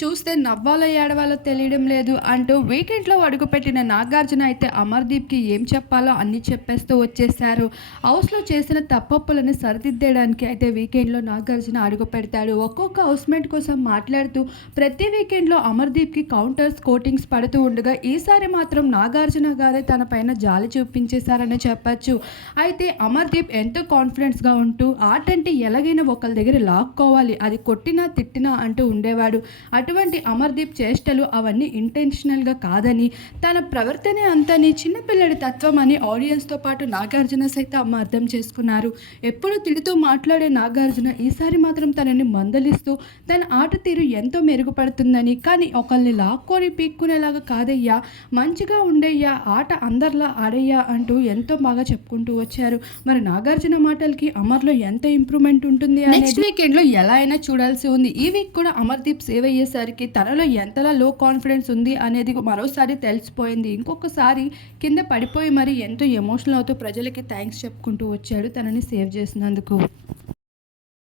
చూస్తే నవ్వాలో ఏడవాలో తెలియడం లేదు అంటూ వీకెండ్‌లో అడుగుపెట్టిన నాగార్జున అయితే అమర్‌దీప్‌కి ఏం చెప్పాలో అన్నీ చెప్పేస్తూ వచ్చేసారు. హౌస్‌లో చేసిన తప్పొప్పులని సరిదిద్దడానికి అయితే వీకెండ్‌లో నాగార్జున అడుగుపెడతాడు. ఒక్కొక్క హౌస్‌మేట్ కోసం మాట్లాడుతూ ప్రతి వీకెండ్‌లో అమర్‌దీప్‌కి కౌంటర్స్, కోటింగ్స్ పడుతూ ఉండగా ఈసారి మాత్రం నాగార్జున గారే తన పైన జాలి చూపించేశారనే చెప్పొచ్చు. అయితే అమర్‌దీప్ ఎంతో కాన్ఫిడెన్స్‌గా ఉంటూ ఆర్ట్ అంటే ఎలాగైనా ఒకళ్ళ దగ్గర లాక్కోవాలి. అది కొట్టినా, తిట్టినా అంటూ ఉండేవాడు. అటువంటి అమర్‌దీప్ చేష్టలు అవన్నీ ఇంటెన్షనల్‌గా కాదని, తన ప్రవర్తనే అంతని, చిన్నపిల్లడి తత్వం అని ఆడియన్స్‌తో పాటు నాగార్జున సైతం అర్థం చేసుకున్నారు. ఎప్పుడూ తిడుతూ మాట్లాడే నాగార్జున ఈసారి మాత్రం తనని మందలిస్తూ, తన ఆట తీరు ఎంతో మెరుగుపడుతుందని, కానీ ఒకళ్ళని లాక్కొని పీక్కునేలాగా కాదయ్యా, మంచిగా ఉండయ్యా, ఆట అందరిలా ఆడయ్యా అంటూ ఎంతో బాగా చెప్పుకుంటూ వచ్చారు. మరి నాగార్జున మాటలకి అమర్‌లో ఎంత ఇంప్రూవ్‌మెంట్ ఉంటుంది నెక్స్ట్ వీకెండ్‌లో ఎలా అయినా చూడాల్సి ఉంది. ఈ వీక్ కూడా అమర్‌దీప్ సేవ్ అయ్యేసరికి తనలో ఎంతలా లో కాన్ఫిడెన్స్ ఉంది అనేది మరోసారి తెలిసిపోయింది. ఇంకొకసారి కింద పడిపోయి మరి ఎంతో ఎమోషనల్ అవుతూ ప్రజలకి థాంక్స్ చెప్పుకుంటూ వచ్చాడు తనని సేవ్ చేసినందుకు.